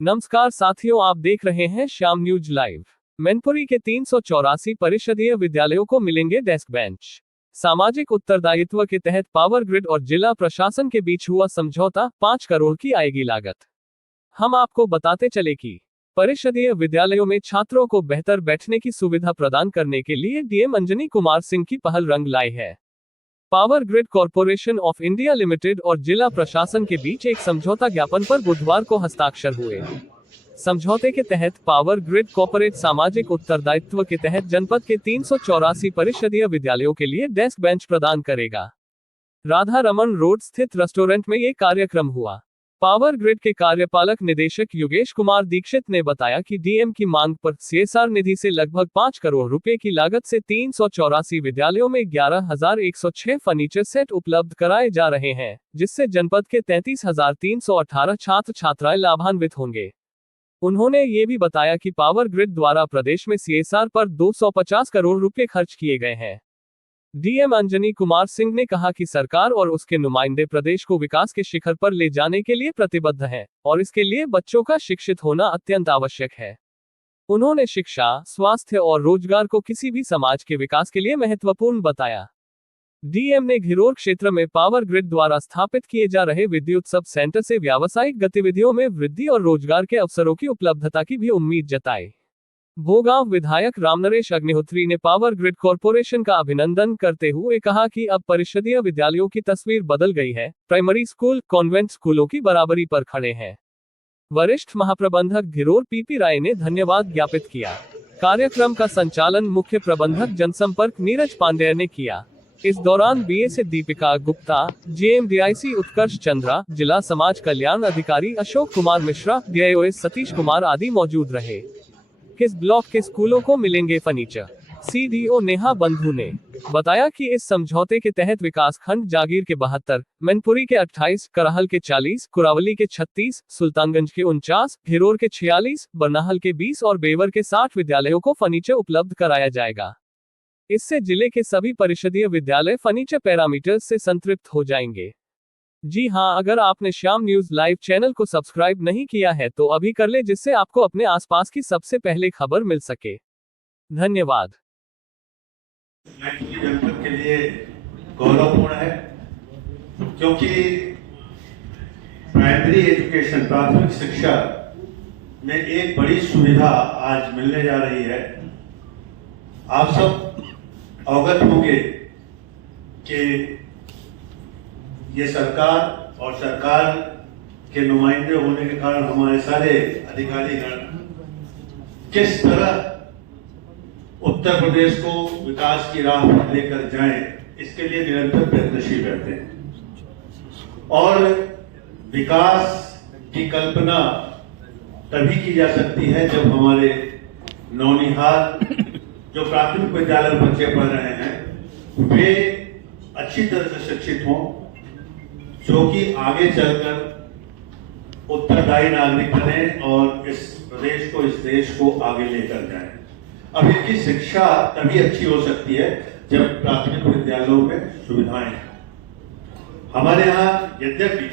नमस्कार साथियों, आप देख रहे हैं श्याम न्यूज लाइव। मैनपुरी के 384 परिषदीय विद्यालयों को मिलेंगे डेस्क बेंच। सामाजिक उत्तरदायित्व के तहत पावर ग्रिड और जिला प्रशासन के बीच हुआ समझौता, 5 करोड़ की आएगी लागत। हम आपको बताते चले कि परिषदीय विद्यालयों में छात्रों को बेहतर बैठने की सुविधा प्रदान करने के लिए डीएम अंजनी कुमार सिंह की पहल रंग लाई है। Power grid corporation of India limited और जिला प्रशासन के बीच एक समझौता ज्ञापन पर बुधवार को हस्ताक्षर हुए। समझौते के तहत पावर ग्रिड कॉर्पोरेट सामाजिक उत्तरदायित्व के तहत जनपद के 384 परिषदीय विद्यालयों के लिए डेस्क बेंच प्रदान करेगा। राधा रमन रोड स्थित रेस्टोरेंट में ये कार्यक्रम हुआ। पावर ग्रिड के कार्यपालक निदेशक योगेश कुमार दीक्षित ने बताया कि डीएम की मांग पर सीएसआर निधि से लगभग 5 करोड़ रुपए की लागत से 384 विद्यालयों में 11,106 फर्नीचर सेट उपलब्ध कराए जा रहे हैं, जिससे जनपद के 33,318 छात्र छात्राएं लाभान्वित होंगे। उन्होंने ये भी बताया कि पावर ग्रिड द्वारा प्रदेश में सीएसआर पर 250 करोड़ रुपए खर्च किए गए हैं। डीएम अंजनी कुमार सिंह ने कहा कि सरकार और उसके नुमाइंदे प्रदेश को विकास के शिखर पर ले जाने के लिए प्रतिबद्ध हैं और इसके लिए बच्चों का शिक्षित होना अत्यंत आवश्यक है। उन्होंने शिक्षा, स्वास्थ्य और रोजगार को किसी भी समाज के विकास के लिए महत्वपूर्ण बताया। डीएम ने घिरोर क्षेत्र में पावर ग्रिड द्वारा स्थापित किए जा रहे विद्युत सब सेंटर से व्यावसायिक गतिविधियों में वृद्धि और रोजगार के अवसरों की उपलब्धता की भी उम्मीद जताई। भोगांव विधायक रामनरेश अग्निहोत्री ने पावर ग्रिड कॉरपोरेशन का अभिनंदन करते हुए कहा कि अब परिषदीय विद्यालयों की तस्वीर बदल गई है, प्राइमरी स्कूल कॉन्वेंट स्कूलों की बराबरी पर खड़े हैं। वरिष्ठ महाप्रबंधक घिरोर पीपी राय ने धन्यवाद ज्ञापित किया। कार्यक्रम का संचालन मुख्य प्रबंधक जनसंपर्क नीरज पांडेय ने किया। इस दौरान बीएसए दीपिका गुप्ता, जेएमडीआईसी उत्कर्ष चंद्रा, जिला समाज कल्याण अधिकारी अशोक कुमार मिश्रा, डीआईओएस सतीश कुमार आदि मौजूद रहे। किस ब्लॉक के स्कूलों को मिलेंगे फर्नीचर? सीडीओ नेहा बंधु ने बताया कि इस समझौते के तहत विकास खंड जागीर के 72, मैनपुरी के 28, करहल के 40, कुरावली के 36, सुल्तानगंज के 49, घिरोर के 46, बरनाहल के 20 और बेवर के 60 विद्यालयों को फर्नीचर उपलब्ध कराया जाएगा। इससे जिले के सभी परिषदीय विद्यालय फर्नीचर पैरामीटर्स से संतृप्त हो जाएंगे। जी हां, अगर आपने श्याम न्यूज लाइव चैनल को सब्सक्राइब नहीं किया है तो अभी कर ले, जिससे आपको अपने आसपास की सबसे पहले खबर मिल सके। धन्यवाद। मैनपुरी जनपद के लिए गौरवपूर्ण है, क्योंकि प्राइमरी एजुकेशन, प्राथमिक शिक्षा में एक बड़ी सुविधा आज मिलने जा रही है। आप सब अवगत होंगे कि ये सरकार और सरकार के नुमाइंदे होने के कारण हमारे सारे अधिकारीगण किस तरह उत्तर प्रदेश को विकास की राह पर लेकर जाएं, इसके लिए निरंतर प्रयत्नशील रहते हैं। और विकास की कल्पना तभी की जा सकती है जब हमारे नौनिहाल जो प्राथमिक विद्यालय में बच्चे पढ़ रहे हैं वे अच्छी तरह से शिक्षित हों, जो कि आगे चलकर उत्तरदायी नागरिक बने और इस प्रदेश को, इस देश को आगे लेकर जाएं। अब इनकी शिक्षा तभी अच्छी हो सकती है जब प्राथमिक विद्यालयों में सुविधाएं हैं। हमारे यहाँ यद्यपि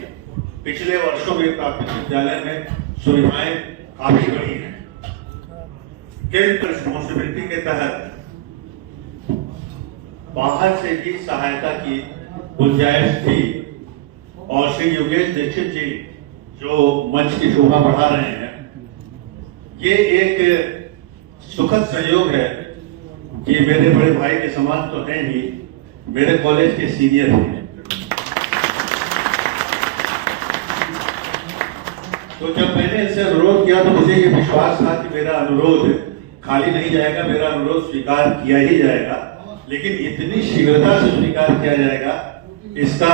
पिछले वर्षों में प्राथमिक विद्यालय में सुविधाएं काफी बढ़ी हैं, किंतु रिस्पॉन्सिबिलिटी के तहत बाहर से भी सहायता की गुंजाइश थी। और श्री योगेश दीक्षित जी जो मंच की शोभा बढ़ा रहे हैं, ये एक सुखद संयोग है कि मेरे बड़े भाई के समान तो हैं ही, मेरे कॉलेज के सीनियर हैं। तो जब मैंने इनसे अनुरोध किया तो मुझे ये विश्वास था कि मेरा अनुरोध खाली नहीं जाएगा, मेरा अनुरोध स्वीकार किया ही जाएगा, लेकिन इतनी शीघ्रता से स्वीकार किया जाएगा इसका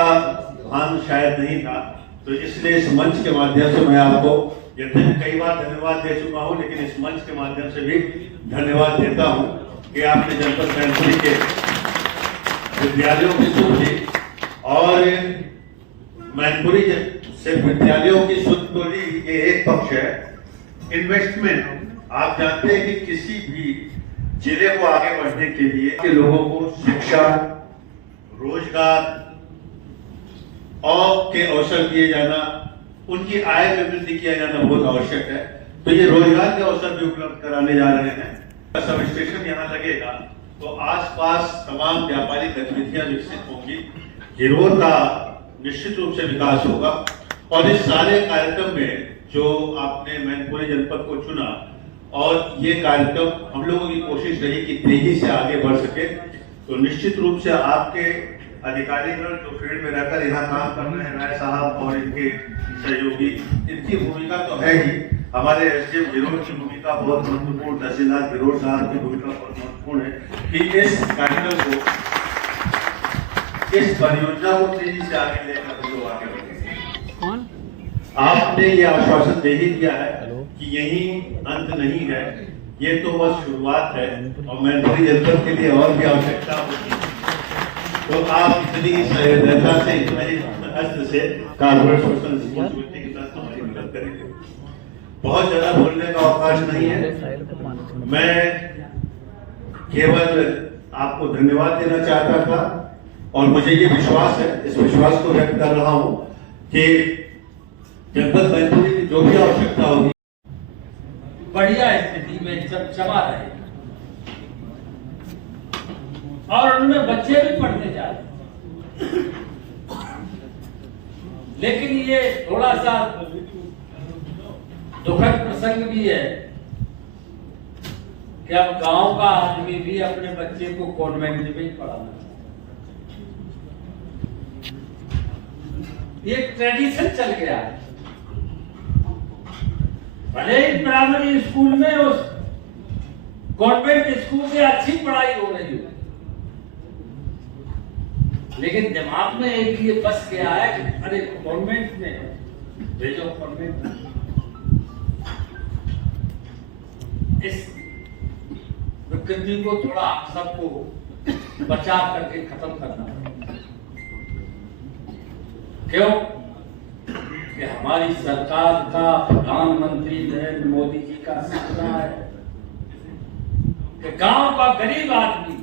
भान शायद नहीं था। तो इसलिए इस मंच के माध्यम से मैं आपको यद्यपि कई बार धन्यवाद दे चुका हूं, लेकिन इस मंच के माध्यम से भी धन्यवाद देता हूं कि आपने जनपद मैनपुरी के विद्यालयों की सुध ली। और मैनपुरी सिर्फ विद्यालयों की सुध तो ली, ये एक पक्ष है। इन्वेस्टमेंट, आप जानते हैं कि किसी भी जिले को आगे बढ़ने के लिए के लोगों को शिक्षा, रोजगार और के अवसर दिए जाना, उनकी आय में वृद्धि किया जाना बहुत आवश्यक है। तो ये रोजगार के अवसर भी उपलब्ध कराने जा रहे हैं। सब स्टेशन यहाँ लगेगा तो आसपास तमाम व्यापारिक गतिविधियां विकसित होंगी, गिरोह का निश्चित रूप से विकास होगा। और इस सारे कार्यक्रम में जो आपने मैनपुरी जनपद को चुना, और ये कार्यक्रम हम लोगों की कोशिश रही कि तेजी से आगे बढ़ सके, तो निश्चित रूप से आपके अधिकारीगण जो फील्ड में रहकर यहाँ काम कर रहे हैं, राय साहब और इनके सहयोगी, इनकी भूमिका तो है ही। हमारे एसडीएम गिरोह की भूमिका बहुत महत्वपूर्ण, तहसीलदार गिरोह साहब की भूमिका बहुत महत्वपूर्ण है कि इस कार्यक्रम को, इस परियोजना को तेजी से आगे लेकर हम लोग आगे बढ़ेंगे। आपने ये आश्वासन दे ही दिया है कि यही अंत नहीं है, ये तो बस शुरुआत है और मैनपुरी जनपद के लिए और भी आवश्यकता होगी। तो आप इतनी सहृदयता से, इतना ही हस्त से कॉर्पोरेट सोशल रिस्पांसिबिलिटी के साथ हमारी मदद करेंगे। बहुत ज्यादा बोलने का अवकाश नहीं है, मैं केवल आपको धन्यवाद देना चाहता था और मुझे ये विश्वास है, इस विश्वास को व्यक्त कर रहा हूँ कि जनपद मैनपुरी की जो भी आवश्यकता होगी बढ़िया स्थिति में चमचमा रहे और उनमें बच्चे भी पढ़ते जा रहे। लेकिन ये थोड़ा सा दुखद प्रसंग भी है कि अब गांव का आदमी भी अपने बच्चे को कॉन्वेंट में ही पढ़ाना चाहता है। ये ट्रेडिशन चल गया है। भले ही प्राइमरी स्कूल में उस कॉन्वेंट स्कूल से अच्छी पढ़ाई हो रही है, लेकिन दिमाग में एक ये बस गया है कि अरे कॉन्वेंट में भेजो, कॉन्वेंट में। इस विकृति को थोड़ा आप सबको बचा करके खत्म करना है। क्यों कि हमारी सरकार का, प्रधानमंत्री नरेंद्र मोदी जी का सपना है कि गांव का गरीब आदमी,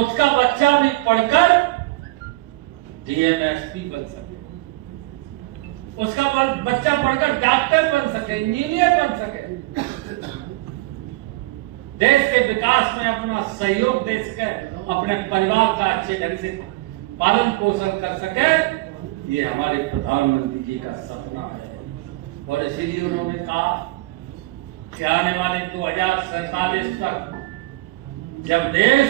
उसका बच्चा भी पढ़कर डीएमएसपी बन सके, उसका बच्चा पढ़कर डॉक्टर बन सके, इंजीनियर बन सके, देश के विकास में अपना सहयोग दे सके, अपने परिवार का अच्छे ढंग से पालन पोषण कर सके। ये हमारे प्रधानमंत्री जी का सपना है और इसीलिए उन्होंने कहा कि आने वाले 2047 तक जब देश